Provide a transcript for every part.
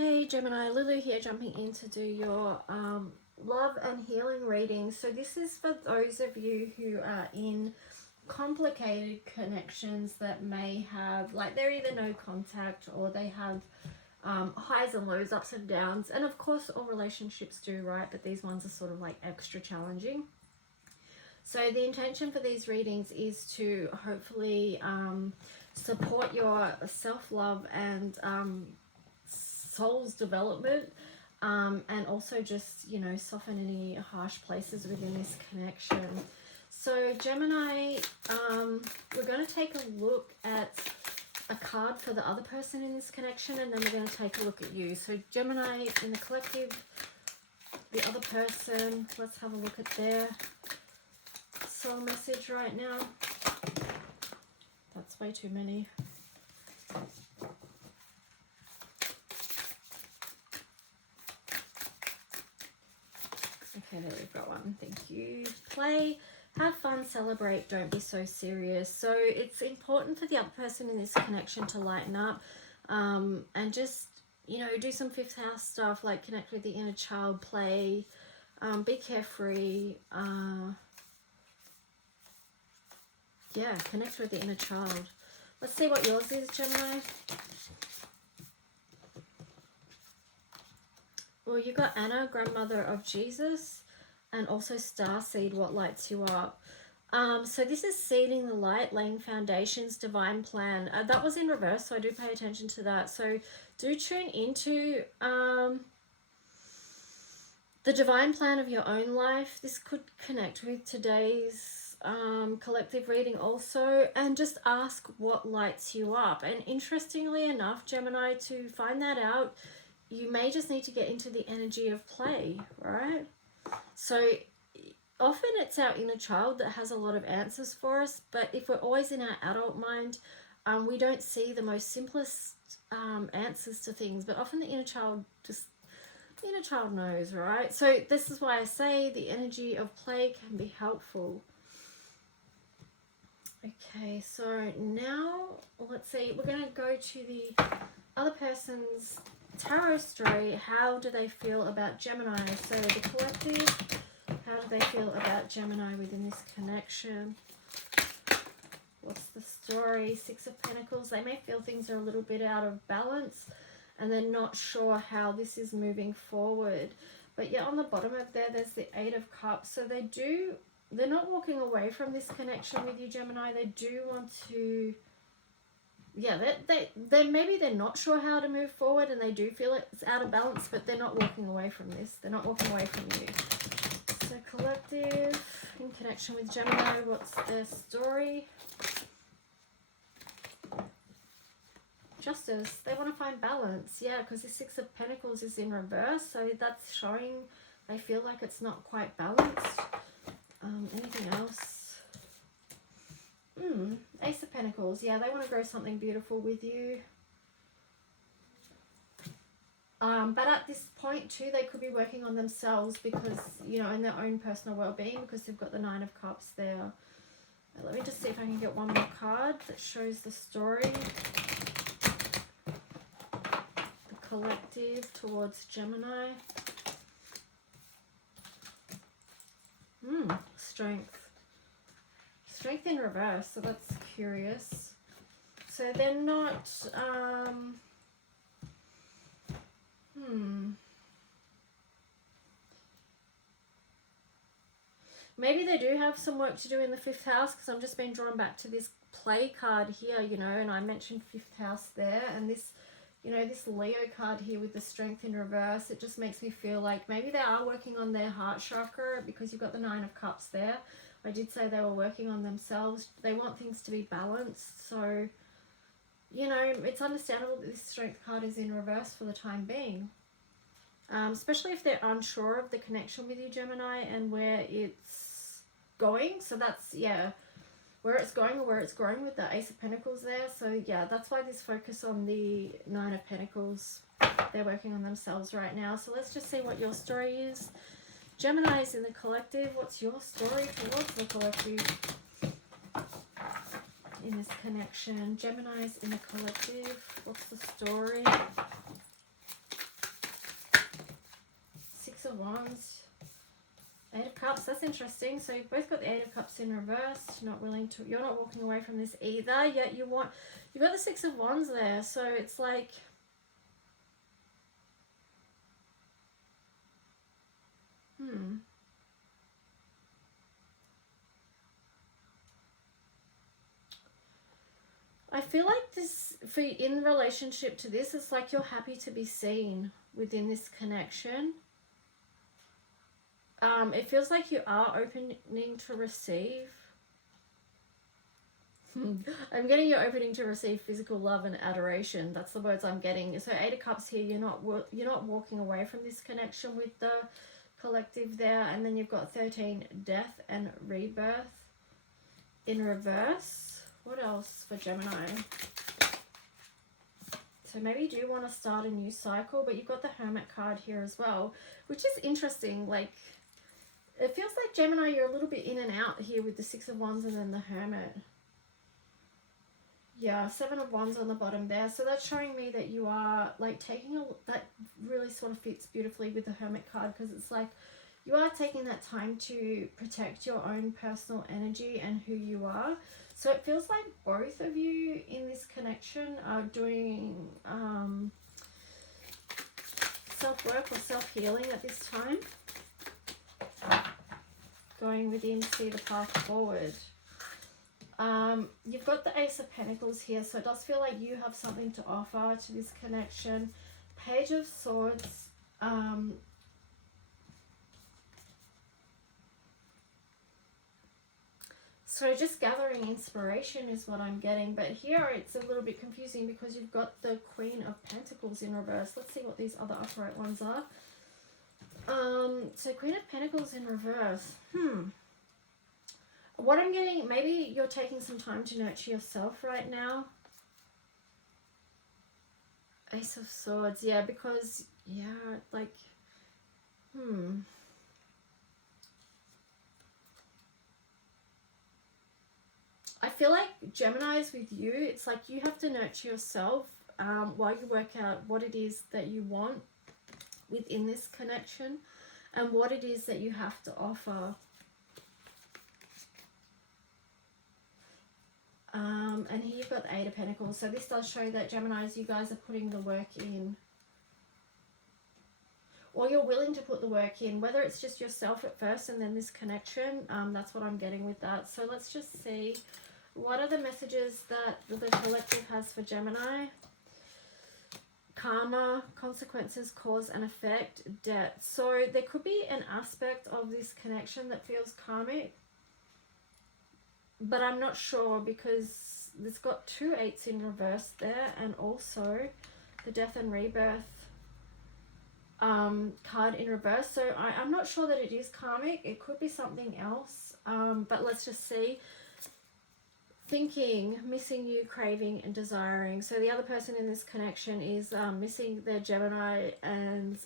Hey Gemini, Lulu here, jumping in to do your love and healing reading. So this is for those of you who are in complicated connections that may have, like, they're either no contact or they have highs and lows, ups and downs. And of course all relationships do, right? But these ones are sort of like extra challenging. So the intention for these readings is to hopefully support your self-love and soul's development, and also just, you know, soften any harsh places within this connection. So Gemini, we're going to take a look at a card for the other person in this connection, and then we're going to take a look at you. So Gemini in the collective, the other person, let's have a look at their soul message right now. That's way too many. Okay, there we've got one. Thank you. Play, have fun, celebrate, don't be so serious. So it's important for the other person in this connection to lighten up, and just, you know, do some fifth house stuff, like connect with the inner child, play, be carefree. Yeah, connect with the inner child. Let's see what yours is, Gemini. Well, you got Anna, grandmother of Jesus, and also starseed, what lights you up. So this is seeding the light, laying foundations, divine plan. That was in reverse, so I do pay attention to that. So do tune into the divine plan of your own life. This could connect with today's collective reading also, and just ask what lights you up. And interestingly enough, Gemini, to find that out, you may just need to get into the energy of play, right? So often it's our inner child that has a lot of answers for us, but if we're always in our adult mind, we don't see the most simplest answers to things. But often the inner child knows, right? So this is why I say the energy of play can be helpful. Okay, so now let's see, we're going to go to the other person's tarot story. How do they feel about Gemini? So the collective, how do they feel about Gemini within this connection? What's the story? Six of Pentacles. They may feel things are a little bit out of balance and they're not sure how this is moving forward. But yeah, on the bottom of there's the Eight of Cups. So they're not walking away from this connection with you, Gemini. They do want to, yeah, they maybe they're not sure how to move forward and they do feel it's out of balance, but they're not walking away from this. They're not walking away from you. So collective, in connection with Gemini, what's their story? Justice. They want to find balance. Yeah, because the Six of Pentacles is in reverse, so that's showing they feel like it's not quite balanced. Anything else? Ace of Pentacles. Yeah, they want to grow something beautiful with you. But at this point too, they could be working on themselves because, you know, in their own personal well-being, because they've got the Nine of Cups there. Let me just see if I can get one more card that shows the story. The collective towards Gemini. Strength. Strength in reverse, so that's curious. So they're not, maybe they do have some work to do in the fifth house, because I'm just being drawn back to this play card here, you know, and I mentioned fifth house there, and this, you know, this Leo card here with the strength in reverse, it just makes me feel like maybe they are working on their heart chakra, because you've got the Nine of Cups there. I did say they were working on themselves. They want things to be balanced. So, you know, it's understandable that this strength card is in reverse for the time being. Especially if they're unsure of the connection with you, Gemini, and where it's going. So that's, yeah, where it's going or where it's growing with the Ace of Pentacles there. So yeah, that's why this focus on the Nine of Pentacles. They're working on themselves right now. So let's just see what your story is. Gemini is in the collective. What's your story towards the collective in this connection? Gemini is in the collective. What's the story? Cups. That's interesting. So you've both got the Eight of Cups in reverse. You're not walking away from this either. Yet you've got the Six of Wands there. So it's like, I feel like this, in relationship to this, it's like you're happy to be seen within this connection. It feels like you are opening to receive. I'm getting you're opening to receive physical love and adoration. That's the words I'm getting. So Eight of Cups here, you're not walking away from this connection with the collective there. And then you've got 13, Death and Rebirth in reverse. What else for Gemini? So maybe you do want to start a new cycle, but you've got the Hermit card here as well, which is interesting. Like, it feels like Gemini, you're a little bit in and out here with the Six of Wands and then the Hermit. Yeah, Seven of Wands on the bottom there. So that's showing me that you are like that really sort of fits beautifully with the Hermit card, because it's like you are taking that time to protect your own personal energy and who you are. So it feels like both of you in this connection are doing self-work or self-healing at this time. Going within to see the path forward. You've got the Ace of Pentacles here, so it does feel like you have something to offer to this connection. Page of Swords. So just gathering inspiration is what I'm getting, but here it's a little bit confusing because you've got the Queen of Pentacles in reverse. Let's see what these other upright ones are. So Queen of Pentacles in reverse. What I'm getting, maybe you're taking some time to nurture yourself right now. Ace of Swords, yeah, because, yeah, like, I feel like Gemini's with you, it's like you have to nurture yourself while you work out what it is that you want within this connection and what it is that you have to offer. And here you've got the Eight of Pentacles. So this does show that Geminis, you guys are putting the work in. Or you're willing to put the work in, whether it's just yourself at first and then this connection. That's what I'm getting with that. So let's just see. What are the messages that the collective has for Gemini? Karma, consequences, cause and effect, debt. So there could be an aspect of this connection that feels karmic, but I'm not sure because it's got two eights in reverse there, and also the Death and Rebirth card in reverse. So I'm not sure that it is karmic. It could be something else, but let's just see. Thinking, missing you, craving and desiring. So the other person in this connection is missing their Gemini and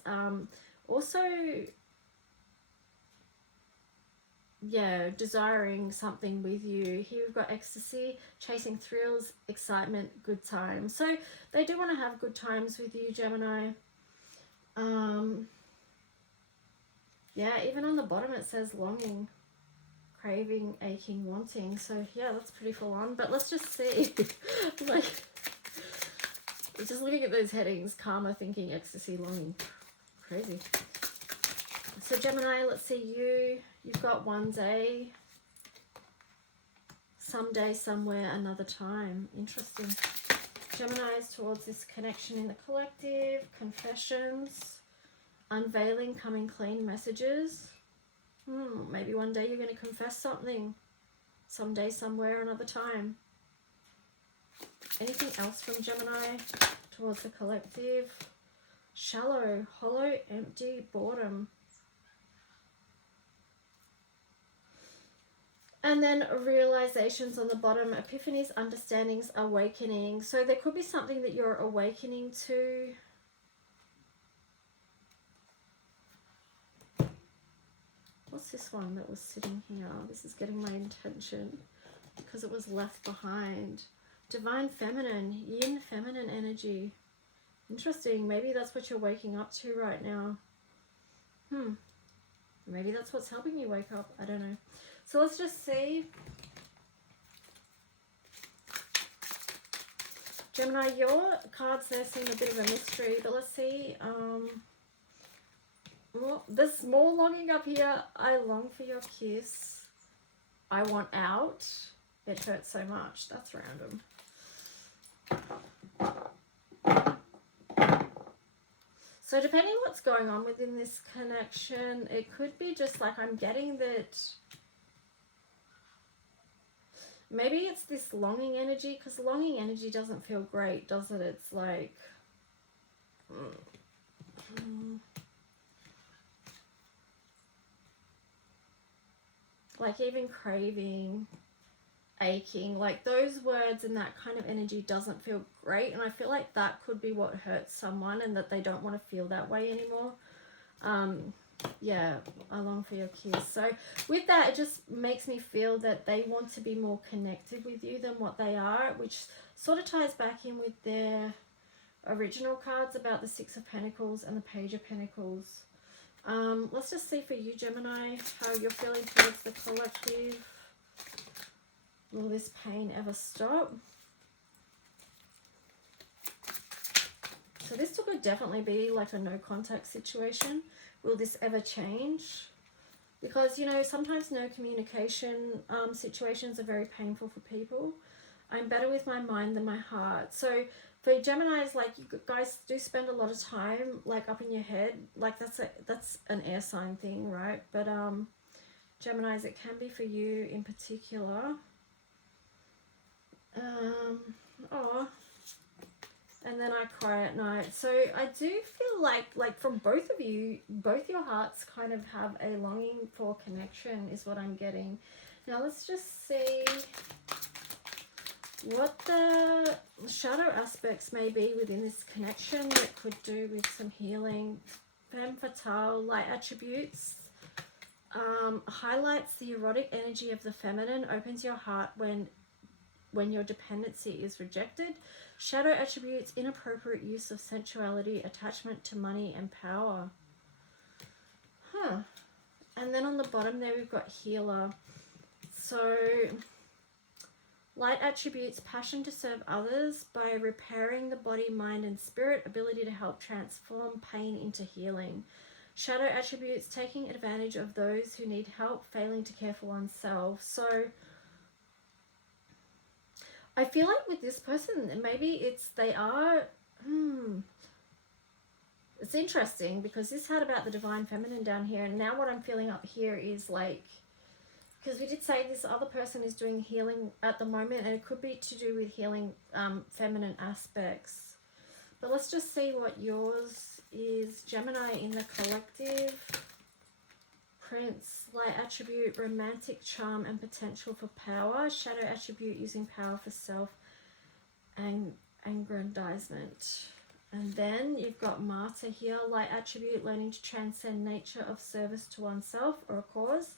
also, yeah, desiring something with you. Here we've got ecstasy, chasing thrills, excitement, good times. So they do want to have good times with you, Gemini. Yeah, even on the bottom it says longing, craving, aching, wanting. So yeah, that's pretty full on. But let's just see. Like, just looking at those headings: karma, thinking, ecstasy, longing. Crazy. So Gemini, let's see you. You've got one day, someday, somewhere, another time. Interesting. Geminis towards this connection in the collective. Confessions, unveiling, coming clean messages. Maybe one day you're going to confess something. Someday, somewhere, another time. Anything else from Gemini towards the collective? Shallow, hollow, empty, boredom. And then realizations on the bottom, epiphanies, understandings, awakening. So there could be something that you're awakening to. What's this one that was sitting here? This is getting my attention because it was left behind. Divine feminine, yin feminine energy. Interesting. Maybe that's what you're waking up to right now. Maybe that's what's helping you wake up. I don't know. So let's just see. Gemini, your cards there seem a bit of a mystery, but let's see. There's more longing up here. I long for your kiss. I want out. It hurts so much. That's random. So depending what's going on within this connection, it could be just like I'm getting that maybe it's this longing energy, because longing energy doesn't feel great, does it? It's like like even craving, aching, like those words and that kind of energy doesn't feel great, and I feel like that could be what hurts someone and that they don't want to feel that way anymore. Yeah, I long for your kiss. So with that, it just makes me feel that they want to be more connected with you than what they are, which sort of ties back in with their original cards about the Six of Pentacles and the Page of Pentacles. Let's just see for you, Gemini, how you're feeling towards the collective. Will this pain ever stop? So this could definitely be like a no contact situation. Will this ever change? Because, you know, sometimes no communication situations are very painful for people. I'm better with my mind than my heart. So for Geminis, like, you guys do spend a lot of time like up in your head. Like that's an air sign thing, right? But Geminis, it can be for you in particular. And then I cry at night. So I do feel like from both of you, both your hearts kind of have a longing for connection is what I'm getting. Now let's just see what the shadow aspects may be within this connection that could do with some healing. Femme fatale, light attributes, highlights the erotic energy of the feminine, opens your heart when your dependency is rejected. Shadow attributes, inappropriate use of sensuality, attachment to money and power. And then on the bottom there we've got healer. So light attributes, passion to serve others by repairing the body, mind and spirit, ability to help transform pain into healing. Shadow attributes, taking advantage of those who need help, failing to care for oneself. So I feel like with this person, maybe it's interesting because this had about the divine feminine down here, and now what I'm feeling up here is like, because we did say this other person is doing healing at the moment, and it could be to do with healing feminine aspects. But let's just see what yours is. Gemini in the collective. Prince, light attribute, romantic charm and potential for power. Shadow attribute, using power for self and aggrandizement. And then you've got martyr here, light attribute, learning to transcend nature of service to oneself or a cause.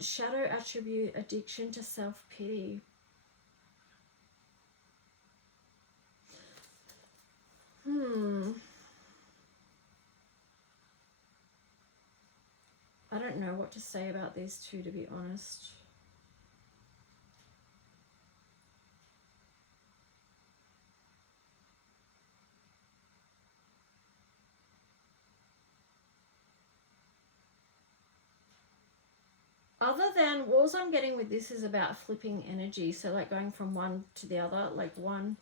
Shadow attribute, addiction to self-pity. I don't know what to say about these two, to be honest. Other than, all I'm getting with this is about flipping energy. So like going from one to the other, like one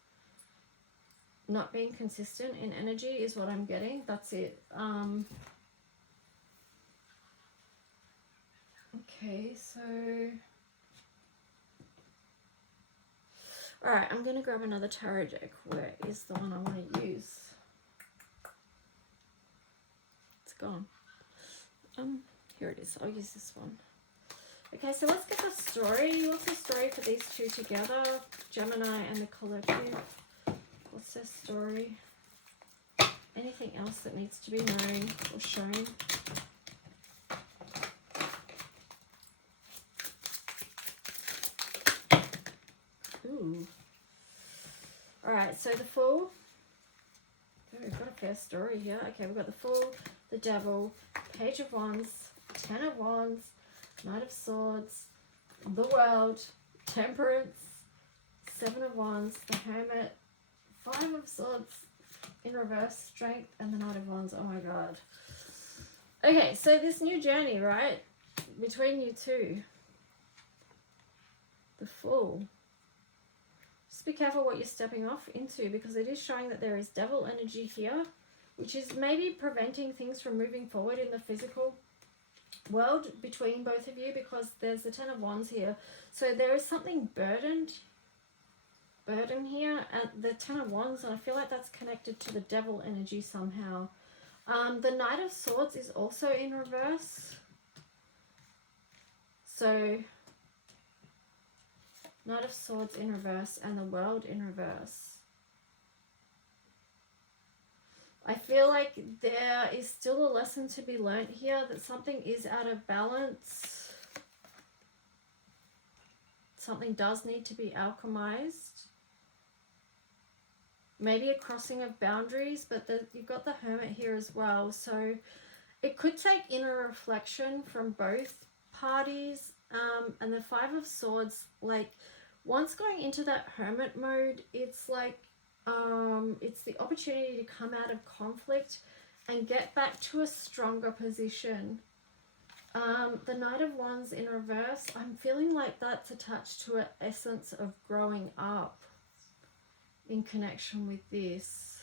not being consistent in energy is what I'm getting. That's it. Okay, so all right, I'm gonna grab another tarot deck. Where is the one I want to use? It's gone. Here it is. I'll use this one. Okay, so let's get the story. What's the story for these two together? Gemini and the collective. What's their story? Anything else that needs to be known or shown? Ooh. Alright, so the Fool. Oh, we've got a fair story here. Okay, we've got the Fool, the Devil, Page of Wands, Ten of Wands, Knight of Swords, the World, Temperance, Seven of Wands, the Hermit, Five of Swords in reverse, Strength, and the Knight of Wands. Oh my god. Okay, so this new journey, right, between you two, the Fool. Just be careful what you're stepping off into, because it is showing that there is devil energy here, which is maybe preventing things from moving forward in the physical world between both of you, because there's the Ten of Wands here. So there is something burden here at the Ten of Wands, and I feel like that's connected to the devil energy somehow. The Knight of Swords is also in reverse. So Knight of Swords in reverse and the World in reverse. I feel like there is still a lesson to be learnt here, that something is out of balance. Something does need to be alchemized. Maybe a crossing of boundaries, but you've got the Hermit here as well. So it could take inner reflection from both parties. And the Five of Swords, like, once going into that Hermit mode, it's like, it's the opportunity to come out of conflict and get back to a stronger position. The Knight of Wands in reverse, I'm feeling like that's attached to an essence of growing up in connection with this.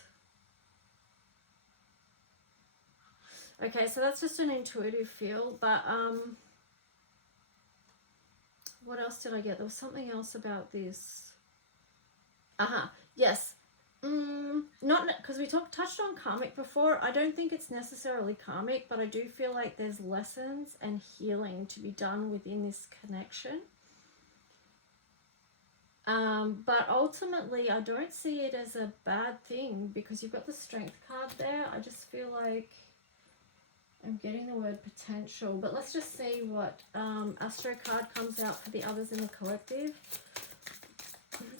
Okay, so that's just an intuitive feel, but what else did I get? There was something else about this. Yes. Not because we touched on karmic before. I don't think it's necessarily karmic, but I do feel like there's lessons and healing to be done within this connection. But ultimately, I don't see it as a bad thing, because you've got the Strength card there. I just feel like I'm getting the word potential. But let's just see what Astro card comes out for the others in the collective.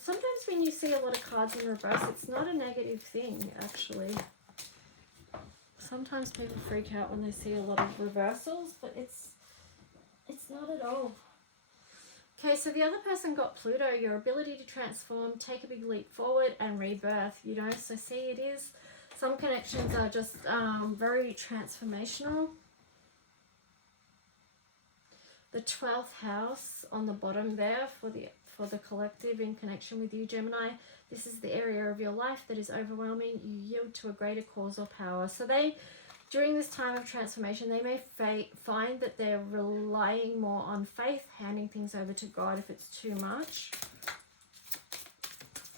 Sometimes when you see a lot of cards in reverse, it's not a negative thing, actually. Sometimes people freak out when they see a lot of reversals, but it's not at all. Okay, so the other person got Pluto, your ability to transform, take a big leap forward, and rebirth, you know. So see, it is, some connections are just very transformational. The 12th house on the bottom there for the collective in connection with you, Gemini. This is the area of your life that is overwhelming. You yield to a greater cause or power. So during this time of transformation, they may find that they're relying more on faith, handing things over to God if it's too much.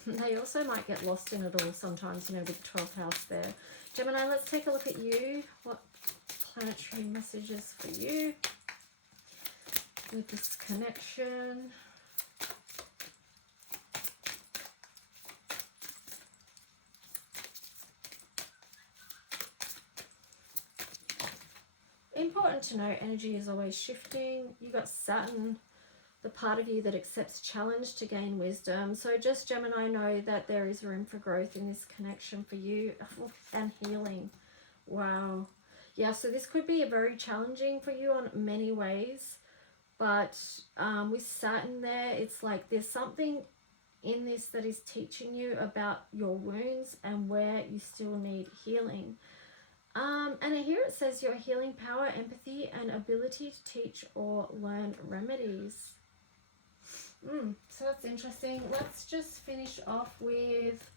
They also might get lost in it all sometimes, you know, with the 12th house there. Gemini, let's take a look at you. What planetary messages for you with this connection? Important to know, energy is always shifting. You got Saturn, the part of you that accepts challenge to gain wisdom. So just, Gemini, know that there is room for growth in this connection for you, and healing. Wow. Yeah, so this could be very challenging for you on many ways, but with Saturn there, it's like there's something in this that is teaching you about your wounds and where you still need healing. And here it says your healing power, empathy, and ability to teach or learn remedies. So that's interesting. Let's just finish off with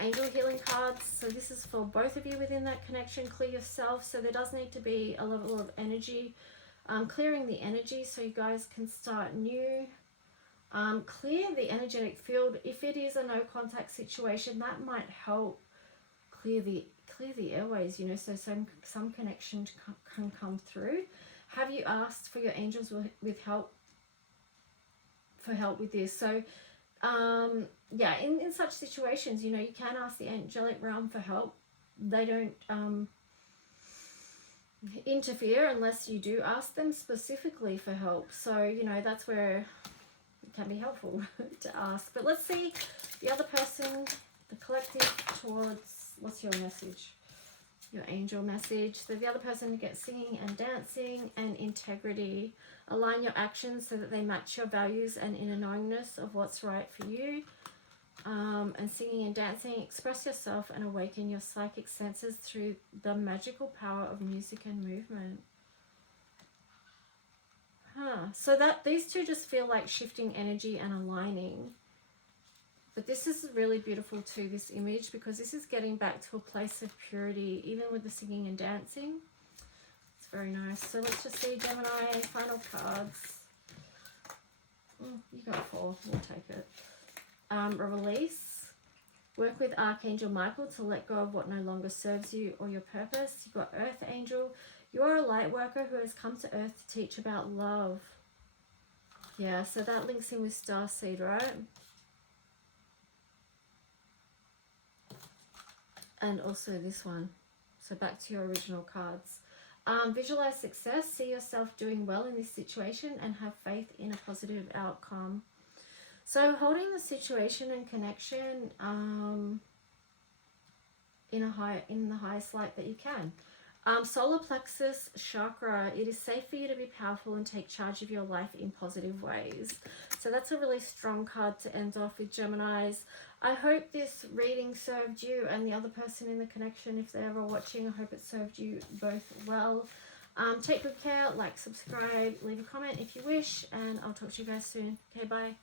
angel healing cards. So this is for both of you within that connection. Clear yourself. So there does need to be a level of energy, clearing the energy so you guys can start new. Clear the energetic field. If it is a no contact situation, that might help clear the airways, you know, so some connection can come through. Have you asked for your angels with help with this? So yeah, in such situations, you know, you can ask the angelic realm for help. They don't interfere unless you do ask them specifically for help. So, you know, that's where it can be helpful to ask. But let's see the other person, the collective, towards, what's your message? your angel message. So the other person gets singing and dancing and integrity. Align your actions so that they match your values and inner knowingness of what's right for you. And singing and dancing, express yourself and awaken your psychic senses through the magical power of music and movement. So that these two just feel like shifting energy and aligning. But this is really beautiful too, this image, because this is getting back to a place of purity, even with the singing and dancing. It's very nice. So let's just see, Gemini, final cards. You got 4, we'll take it. A release. Work with Archangel Michael to let go of what no longer serves you or your purpose. You've got Earth Angel. You are a light worker who has come to Earth to teach about love. Yeah, so that links in with Starseed, right? And also this one. So back to your original cards. Visualize success. See yourself doing well in this situation and have faith in a positive outcome. So holding the situation and connection in the highest light that you can. Solar plexus chakra. It is safe for you to be powerful and take charge of your life in positive ways. So that's a really strong card to end off with, Geminis. I hope this reading served you and the other person in the connection, if they're ever watching. I hope it served you both well. Take good care, like, subscribe, leave a comment if you wish, and I'll talk to you guys soon. Okay, bye.